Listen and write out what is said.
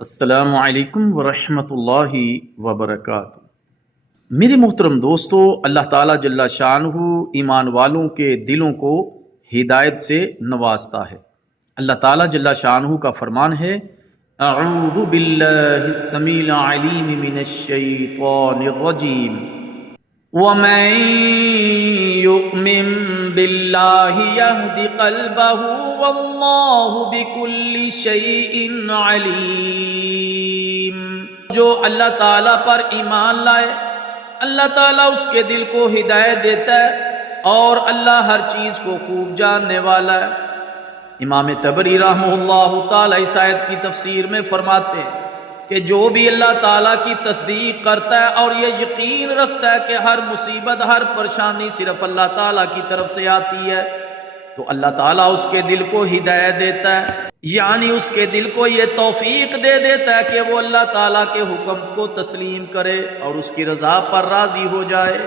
السلام علیکم ورحمۃ اللہ وبرکاتہ۔ میرے محترم دوستو، اللہ تعالیٰ جل شانہ ایمان والوں کے دلوں کو ہدایت سے نوازتا ہے۔ اللہ تعالیٰ جل شانہ کا فرمان ہے، اعوذ باللہ السمیع العلیم من الشیطان الرجیم، وَمَن يُؤْمِن بِاللَّهِ يَهْدِ قَلْبَهُ وَاللَّهُ بِكُلِّ شَيْءٍ عَلِيمٌ۔ جو اللہ تعالیٰ پر ایمان لائے، اللہ تعالیٰ اس کے دل کو ہدایت دیتا ہے اور اللہ ہر چیز کو خوب جاننے والا ہے۔ امام طبری رحمہ اللہ تعالیٰ اس آیت کی تفسیر میں فرماتے ہیں کہ جو بھی اللہ تعالیٰ کی تصدیق کرتا ہے اور یہ یقین رکھتا ہے کہ ہر مصیبت، ہر پریشانی صرف اللہ تعالیٰ کی طرف سے آتی ہے، تو اللہ تعالیٰ اس کے دل کو ہدایت دیتا ہے، یعنی اس کے دل کو یہ توفیق دے دیتا ہے کہ وہ اللہ تعالیٰ کے حکم کو تسلیم کرے اور اس کی رضا پر راضی ہو جائے۔